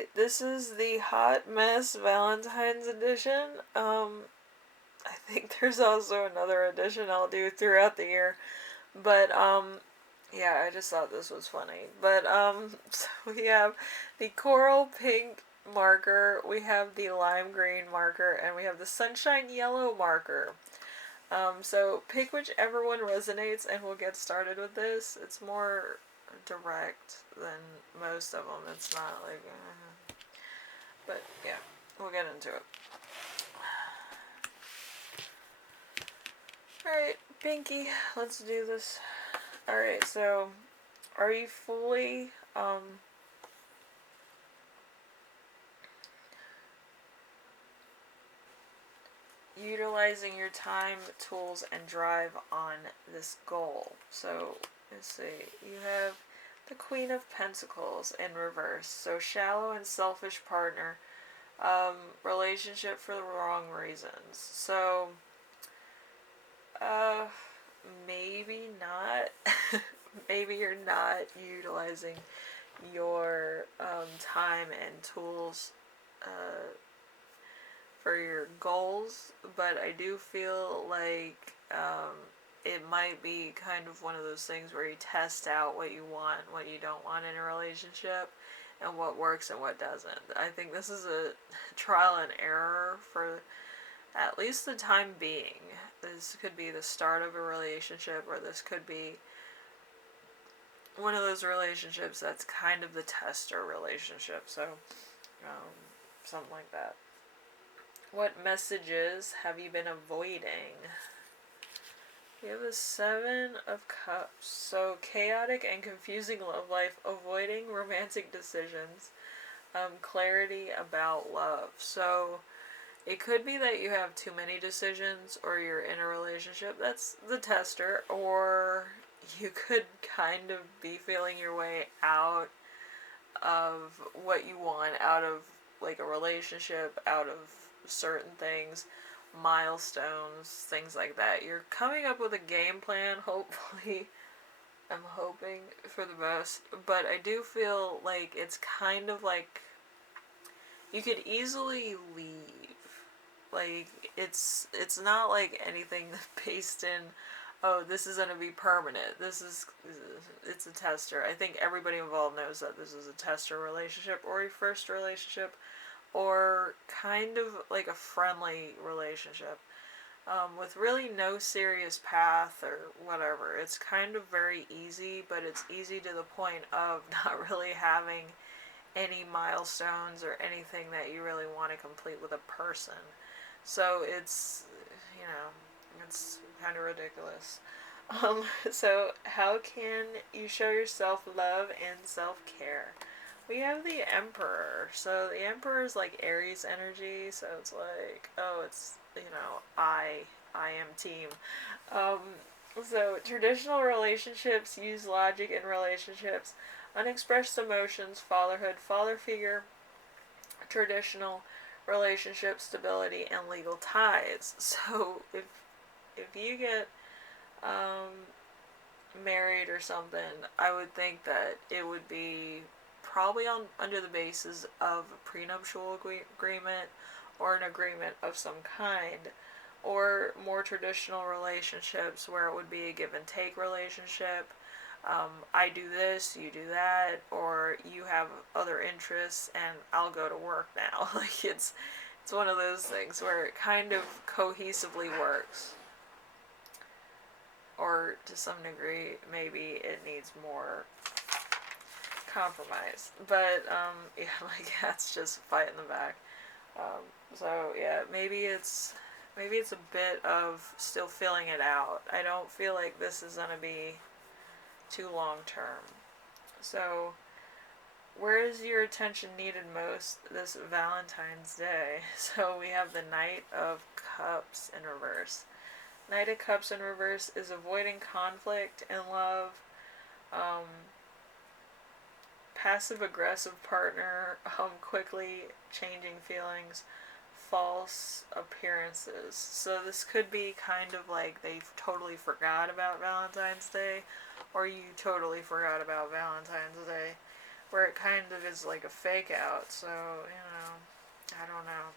Alright, this is the Hot Mess Valentine's edition. I think there's also another edition I'll do throughout the year. But, yeah, I just thought this was funny. But, so we have the coral pink marker, we have the lime green marker, and we have the sunshine yellow marker. So pick whichever one resonates and we'll get started with this. It's more direct than most of them. It's not like... But yeah, we'll get into it. Alright, Pinky, let's do this. Alright, so are you fully utilizing your time, tools, and drive on this goal? So let's see, you have the Queen of Pentacles in reverse. So shallow and selfish partner, relationship for the wrong reasons. So maybe not. Maybe you're not utilizing your time and tools for your goals, but I do feel like it might be kind of one of those things where you test out what you want, what you don't want in a relationship, and what works and what doesn't. I think this is a trial and error for at least the time being. This could be the start of a relationship, or this could be one of those relationships that's kind of the tester relationship. So, something like that. What messages have you been avoiding? You have a 7 of Cups. So, chaotic and confusing love life, avoiding romantic decisions, clarity about love. So, it could be that you have too many decisions, or you're in a relationship that's the tester, or you could kind of be feeling your way out of what you want, out of like a relationship, out of certain things, milestones, things like that. You're coming up with a game plan, hopefully. I'm hoping for the best, but I do feel like it's kind of like you could easily leave. Like, it's not like anything based in, oh, this is going to be permanent. It's a tester. I think everybody involved knows that this is a tester relationship, or a first relationship, or kind of like a friendly relationship, with really no serious path or whatever. It's kind of very easy, but it's easy to the point of not really having any milestones or anything that you really want to complete with a person. So it's, it's kind of ridiculous. So how can you show yourself love and self-care? We have the Emperor. So the Emperor is like Aries energy, so it's like, oh, it's, I am team. So traditional relationships use logic in relationships, unexpressed emotions, fatherhood, father figure, traditional relationship stability, and legal ties. So if you get married or something, I would think that it would be probably under the basis of a prenuptial agreement, or an agreement of some kind, or more traditional relationships where it would be a give and take relationship. I do this, you do that, or you have other interests and I'll go to work now. Like, it's one of those things where it kind of cohesively works. Or to some degree, maybe it needs more compromise. But, yeah, my cat's just fighting the back. So, yeah, maybe it's a bit of still feeling it out. I don't feel like this is going to be too long term. So, where is your attention needed most this Valentine's Day? So we have the Knight of Cups in reverse. Knight of Cups in reverse is avoiding conflict in love, passive aggressive partner, quickly changing feelings, false appearances. So this could be kind of like they totally forgot about Valentine's Day, or you totally forgot about Valentine's Day. where it kind of is like a fake out. So, I don't know.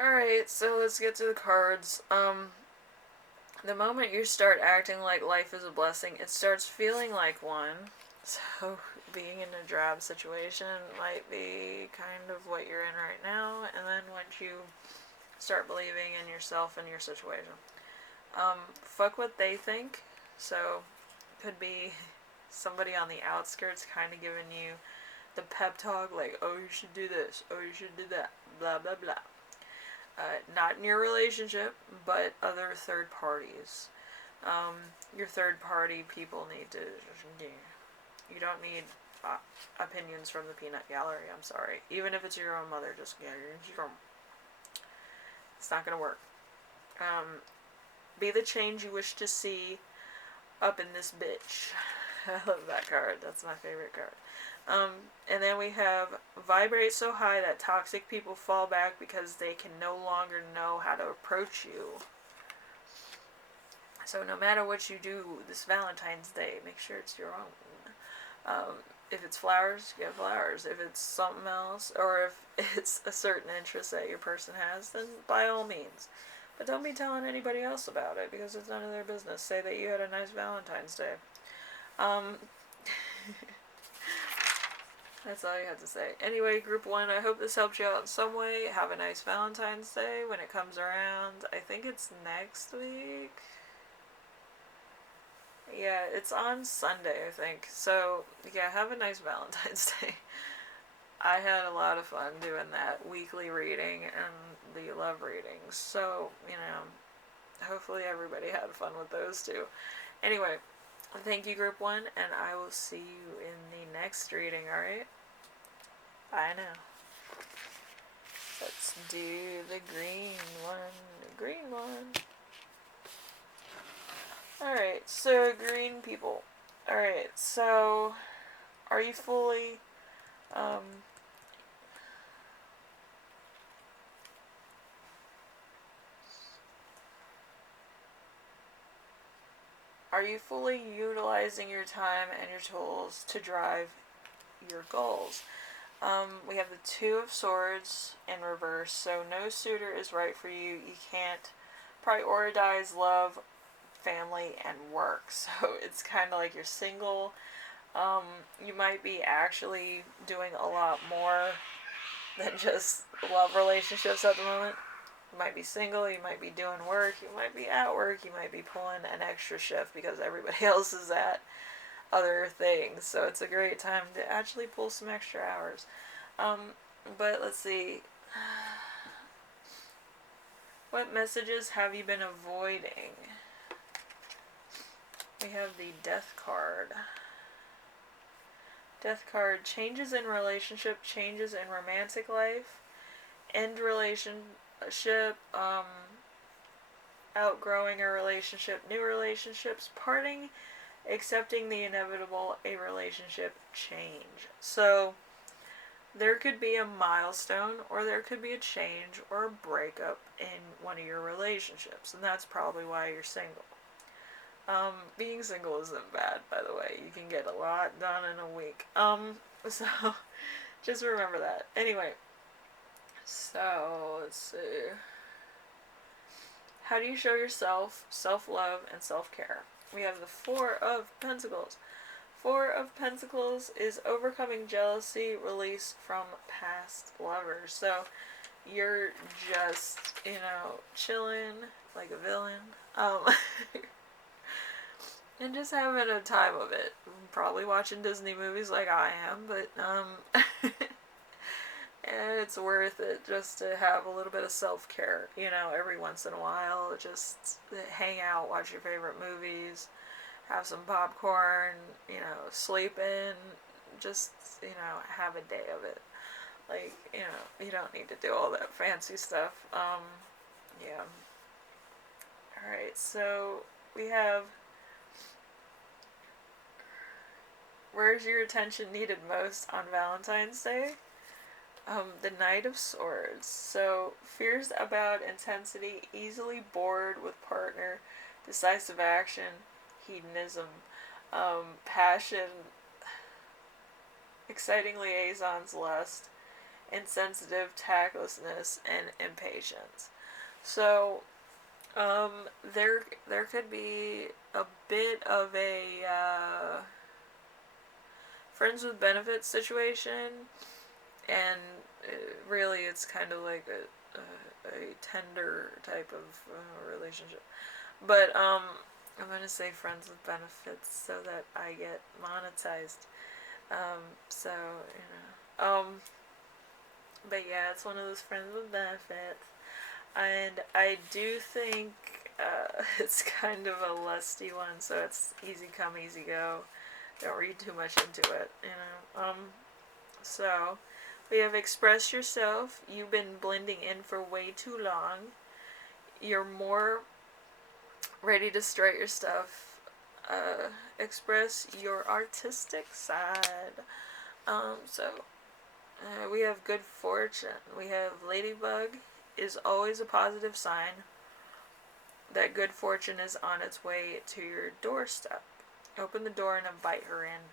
Alright, so let's get to the cards. The moment you start acting like life is a blessing, it starts feeling like one. So, being in a drab situation might be kind of what you're in right now, and then once you start believing in yourself and your situation. Fuck what they think. So, could be somebody on the outskirts kind of giving you the pep talk, like, oh, you should do this, oh, you should do that, blah, blah, blah. Not in your relationship, but other third parties. Your third party people need to. You don't need opinions from the peanut gallery. I'm sorry. Even if it's your own mother, just it's not gonna work. Be the change you wish to see up in this bitch. I love that card. That's my favorite card. And then we have vibrate so high that toxic people fall back because they can no longer know how to approach you. So no matter what you do this Valentine's Day, make sure it's your own. If it's flowers, get flowers. If it's something else, or if it's a certain interest that your person has, then by all means. But don't be telling anybody else about it, because it's none of their business. Say that you had a nice Valentine's Day. That's all you have to say. Anyway, group 1, I hope this helped you out in some way. Have a nice Valentine's Day when it comes around. I think it's next week. Yeah, it's on Sunday, I think. So, yeah, have a nice Valentine's Day. I had a lot of fun doing that weekly reading and the love readings. So, hopefully everybody had fun with those too. Anyway, thank you, group 1, and I will see you in the next reading, alright? Bye now. Let's do the green one. Alright, so green people. Alright, so are you fully utilizing your time and your tools to drive your goals? We have the 2 of Swords in reverse, so no suitor is right for you. You can't prioritize love, family, and work. So it's kind of like you're single. You might be actually doing a lot more than just love relationships at the moment. You might be single, you might be doing work, you might be at work, you might be pulling an extra shift because everybody else is at other things. So it's a great time to actually pull some extra hours. But let's see. What messages have you been avoiding? We have the Death card. Death card, changes in relationship, changes in romantic life, end relationship, outgrowing a relationship, new relationships, parting, accepting the inevitable, a relationship change. So there could be a milestone, or there could be a change or a breakup in one of your relationships, and that's probably why you're single. Being single isn't bad, by the way. You can get a lot done in a week. So just remember that. Anyway, so let's see. How do you show yourself self-love and self-care? We have the 4 of Pentacles. 4 of Pentacles is overcoming jealousy, release from past lovers. So you're just, chilling like a villain. And just having a time of it. Probably watching Disney movies like I am, but and it's worth it just to have a little bit of self-care, every once in a while. Just hang out, watch your favorite movies, have some popcorn, sleep in, just, have a day of it. Like, you don't need to do all that fancy stuff. Yeah. Alright, so we have, where's your attention needed most on Valentine's Day? The Knight of Swords. So, fears about intensity, easily bored with partner, decisive action, hedonism, passion, exciting liaisons, lust, insensitive tactlessness, and impatience. So, there could be a bit of a friends with benefits situation, and really it's kind of like a tender type of relationship. But I'm gonna say friends with benefits so that I get monetized. So but yeah, it's one of those friends with benefits, and I do think it's kind of a lusty one, so it's easy come, easy go. Don't read too much into it, So, we have express yourself. You've been blending in for way too long. You're more ready to straight your stuff. Express your artistic side. We have good fortune. We have Ladybug is always a positive sign that good fortune is on its way to your doorstep. Open the door and invite her in.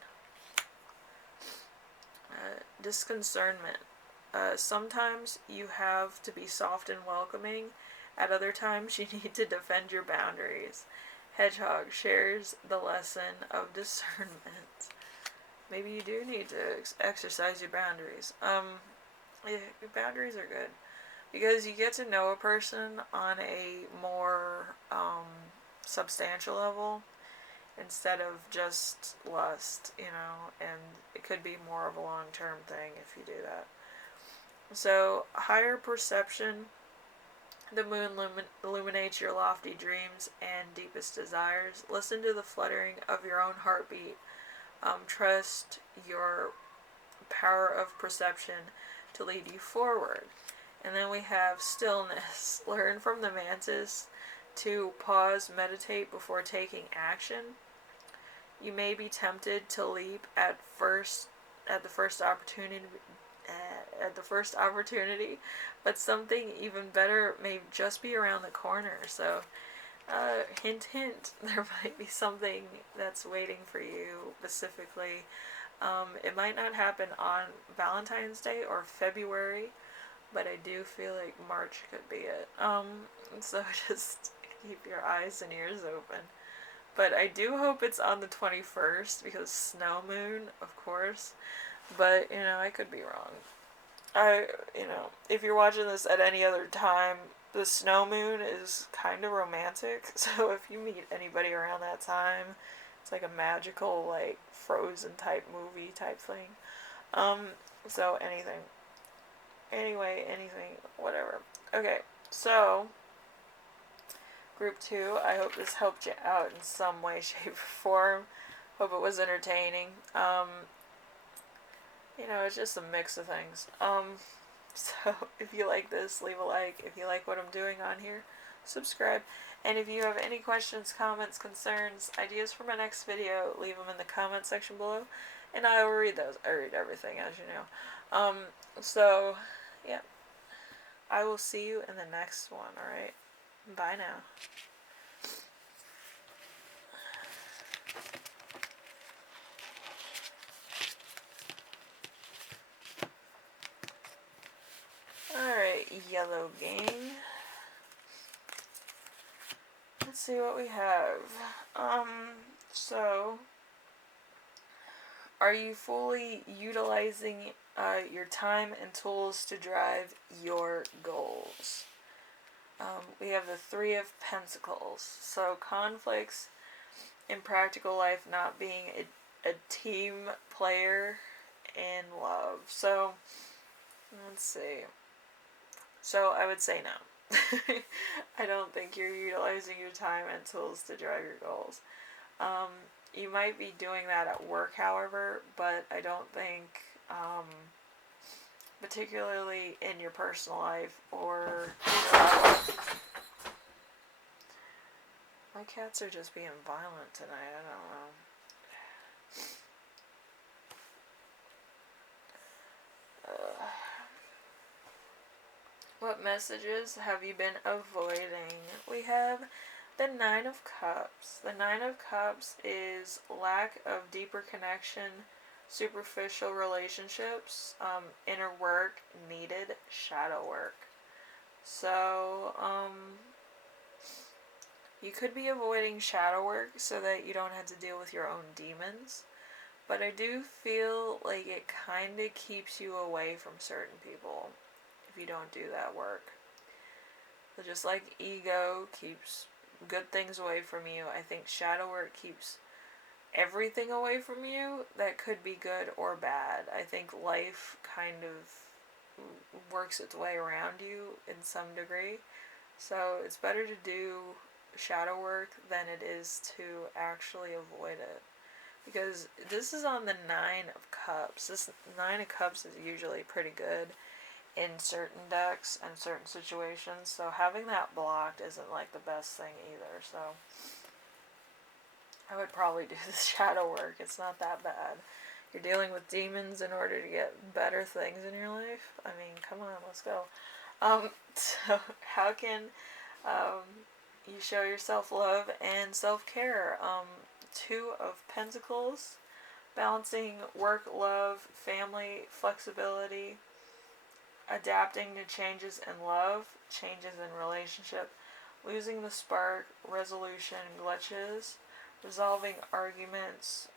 Disconcernment. Sometimes you have to be soft and welcoming. At other times, you need to defend your boundaries. Hedgehog shares the lesson of discernment. Maybe you do need to exercise your boundaries. Yeah, your boundaries are good because you get to know a person on a more substantial level instead of just lust, and it could be more of a long-term thing if you do that. So, higher perception. The moon illuminates your lofty dreams and deepest desires. Listen to the fluttering of your own heartbeat. Trust your power of perception to lead you forward. And then we have stillness. Learn from the mantis to pause, meditate before taking action. You may be tempted to leap at the first opportunity, but something even better may just be around the corner. So, hint, hint, there might be something that's waiting for you specifically. It might not happen on Valentine's Day or February, but I do feel like March could be it. So just keep your eyes and ears open. But I do hope it's on the 21st because snow moon, of course. But, I could be wrong. If you're watching this at any other time, the snow moon is kind of romantic. So if you meet anybody around that time, it's like a magical, like, Frozen type movie type thing. So anything, whatever. Okay, so group 2, I hope this helped you out in some way, shape, or form. Hope it was entertaining. It's just a mix of things. So if you like this, leave a like. If you like what I'm doing on here, subscribe. And if you have any questions, comments, concerns, ideas for my next video, leave them in the comment section below, and I will read those. I read everything, as you know. So, yeah. I will see you in the next one, alright? Bye now. Alright, yellow gang. Let's see what we have. So, are you fully utilizing your time and tools to drive your goals? We have the Three of Pentacles. So, conflicts in practical life, not being a team player in love. So, let's see. So, I would say no. I don't think you're utilizing your time and tools to drive your goals. You might be doing that at work, however, but I don't think, particularly in your personal life or, my cats are just being violent tonight. I don't know. What messages have you been avoiding? We have the Nine of Cups. The Nine of Cups is lack of deeper connection, superficial relationships, inner work needed, shadow work. So, you could be avoiding shadow work so that you don't have to deal with your own demons. But I do feel like it kind of keeps you away from certain people if you don't do that work. So just like ego keeps good things away from you, I think shadow work keeps everything away from you that could be good or bad. I think life kind of works its way around you in some degree. So it's better to do shadow work than it is to actually avoid it. Because this is on the Nine of Cups. This Nine of Cups is usually pretty good in certain decks and certain situations. So having that blocked isn't like the best thing either. So I would probably do the shadow work. It's not that bad. You're dealing with demons in order to get better things in your life. I mean, come on, let's go. So how can you show yourself love and self-care? Two of Pentacles, balancing work, love, family, flexibility, adapting to changes in love, changes in relationship, losing the spark, resolution, glitches, resolving arguments,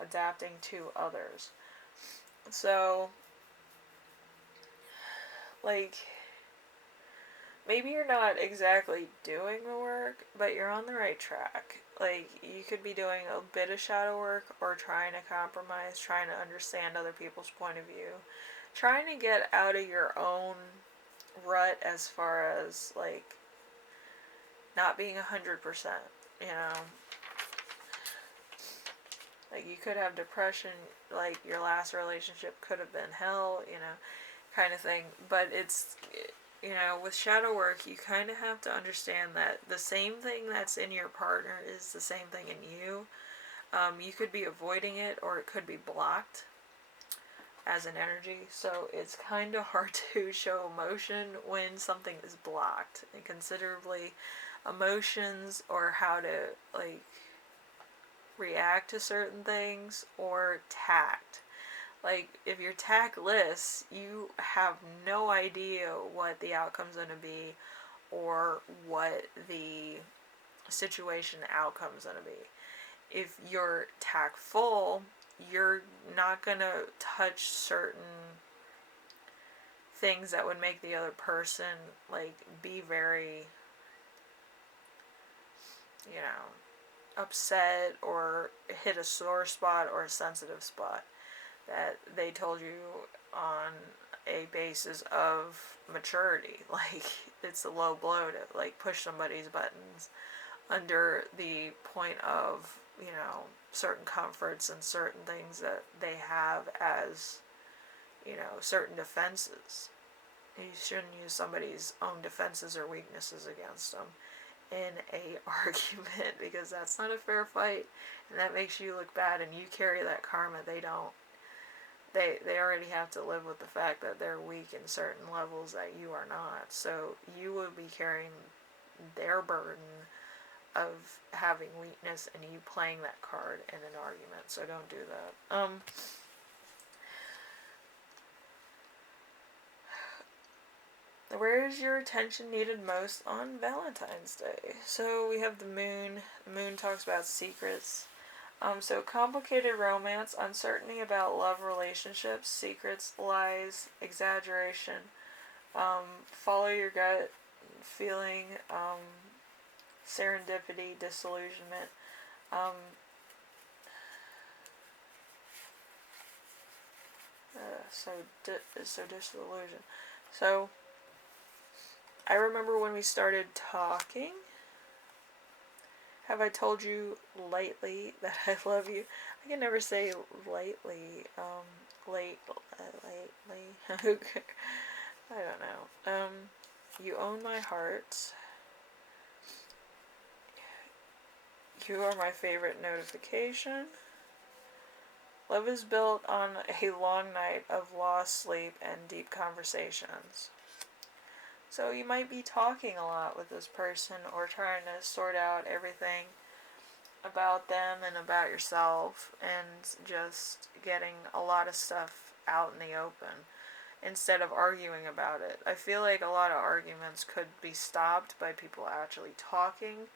adapting to others. So, like, maybe you're not exactly doing the work, but you're on the right track. Like, you could be doing a bit of shadow work or trying to compromise, trying to understand other people's point of view, trying to get out of your own rut as far as, like, not being 100%, you know? Like, you could have depression, like, your last relationship could have been hell, you know, kind of thing. But it's, you know, with shadow work, you kind of have to understand that the same thing that's in your partner is the same thing in you. You could be avoiding it, or it could be blocked as an energy. So it's kind of hard to show emotion when something is blocked. And considerably emotions, or how to, like, react to certain things, or tact. Like, if you're tactless, you have no idea what the outcome's going to be or what the situation outcome's going to be. If you're tactful, you're not going to touch certain things that would make the other person, like, be very, you know, upset or hit a sore spot or a sensitive spot that they told you on a basis of maturity. Like, it's a low blow to, like, push somebody's buttons under the point of, you know, certain comforts and certain things that they have as, you know, certain defenses. You shouldn't use somebody's own defenses or weaknesses against them in a argument, because that's not a fair fight, and that makes you look bad, and you carry that karma. They don't. They already have to live with the fact that they're weak in certain levels that you are not. So you will be carrying their burden of having weakness, and you playing that card in an argument. So don't do that. Where is your attention needed most on Valentine's Day? So we have the moon. The moon talks about secrets. So complicated romance, uncertainty about love relationships, secrets, lies, exaggeration. Follow your gut feeling, serendipity, disillusionment. Disillusion. So I remember when we started talking. Have I told you lately that I love you? I can never say lately. Lately. I don't know. You own my heart. You are my favorite notification. Love is built on a long night of lost sleep and deep conversations. So you might be talking a lot with this person, or trying to sort out everything about them and about yourself, and just getting a lot of stuff out in the open instead of arguing about it. I feel like a lot of arguments could be stopped by people actually talking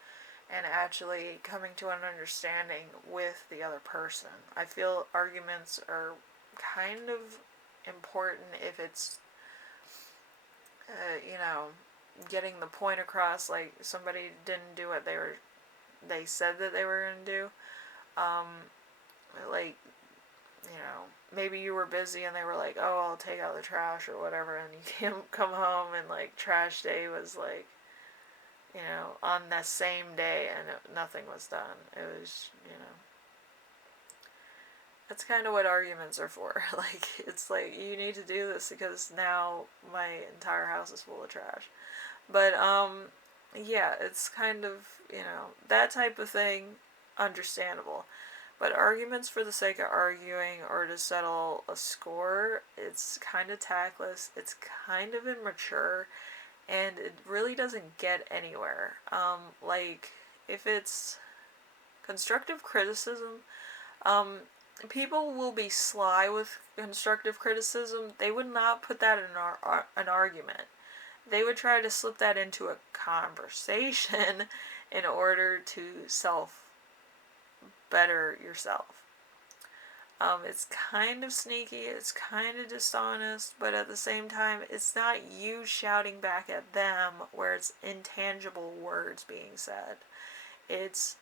and actually coming to an understanding with the other person. I feel arguments are kind of important if it's, you know, getting the point across, like somebody didn't do what they said that they were going to do. Um, like, you know, maybe you were busy and they were like, oh, I'll take out the trash or whatever, and you can't come home and like trash day was like, you know, on the same day, and nothing was done. It was, you know, that's kind of what arguments are for. Like, it's like, you need to do this because now my entire house is full of trash. But, yeah, it's kind of, you know, that type of thing, understandable. But arguments for the sake of arguing or to settle a score, it's kind of tactless, it's kind of immature, and it really doesn't get anywhere. Like, if it's constructive criticism, um, people will be sly with constructive criticism. They would not put that in an argument. They would try to slip that into a conversation in order to better yourself. It's kind of sneaky, it's kind of dishonest, but at the same time, it's not you shouting back at them where it's intangible words being said. It's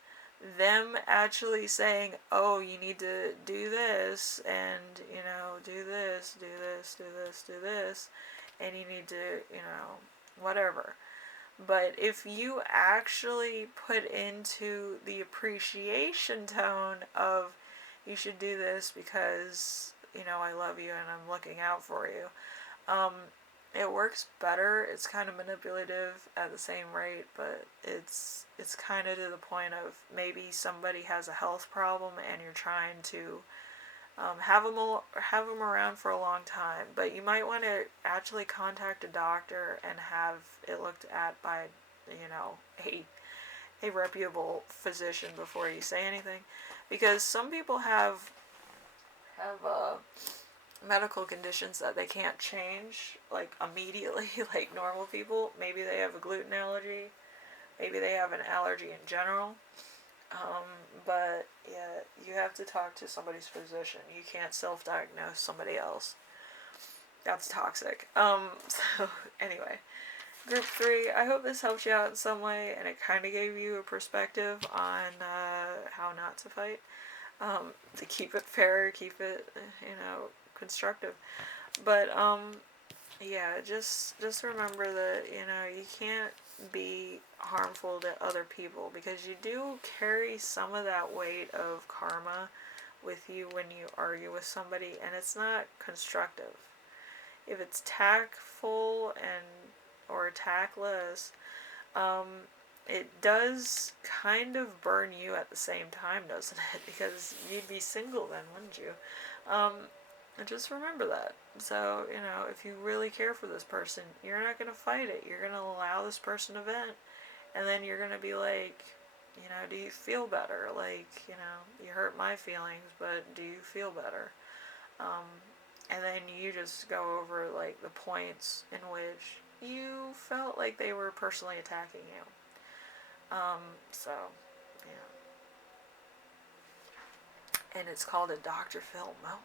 them actually saying, oh, you need to do this, and, you know, do this, do this, do this, do this, and you need to, you know, whatever. But if you actually put into the appreciation tone of, you should do this because, you know, I love you and I'm looking out for you, it works better. It's kind of manipulative at the same rate, but it's kind of to the point of maybe somebody has a health problem and you're trying to have them around for a long time, but you might want to actually contact a doctor and have it looked at by, you know, a reputable physician before you say anything, because some people have medical conditions that they can't change like immediately like normal people. Maybe they have a gluten allergy, maybe they have an allergy in general. But yeah, you have to talk to somebody's physician. You can't self-diagnose somebody else. That's toxic. So anyway, group 3, I hope this helped you out in some way, and it kind of gave you a perspective on how not to fight. To keep it fair, keep it, you know, constructive. But, yeah, just remember that, you know, you can't be harmful to other people, because you do carry some of that weight of karma with you when you argue with somebody, and it's not constructive. If it's tactful and or tactless, it does kind of burn you at the same time, doesn't it? Because you'd be single then, wouldn't you? And just remember that. So, you know, if you really care for this person, you're not going to fight it. You're going to allow this person to vent. And then you're going to be like, you know, do you feel better? Like, you know, you hurt my feelings, but do you feel better? And then you just go over, like, the points in which you felt like they were personally attacking you. So, yeah. And it's called a Dr. Phil moment.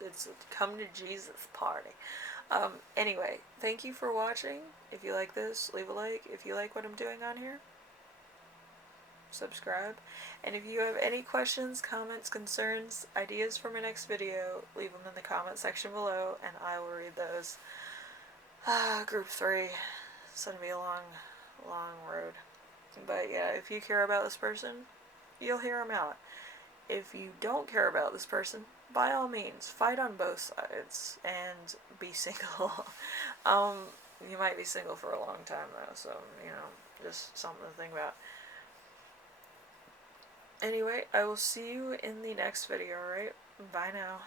It's a come to Jesus party. Anyway, thank you for watching. If you like this, leave a like. If you like what I'm doing on here, subscribe. And if you have any questions, comments, concerns, ideas for my next video, leave them in the comment section below, and I will read those. Group 3. It's going to be a long, long road. But yeah, if you care about this person, you'll hear them out. If you don't care about this person, by all means, fight on both sides and be single. You might be single for a long time though, so, you know, just something to think about. Anyway, I will see you in the next video, alright? Bye now.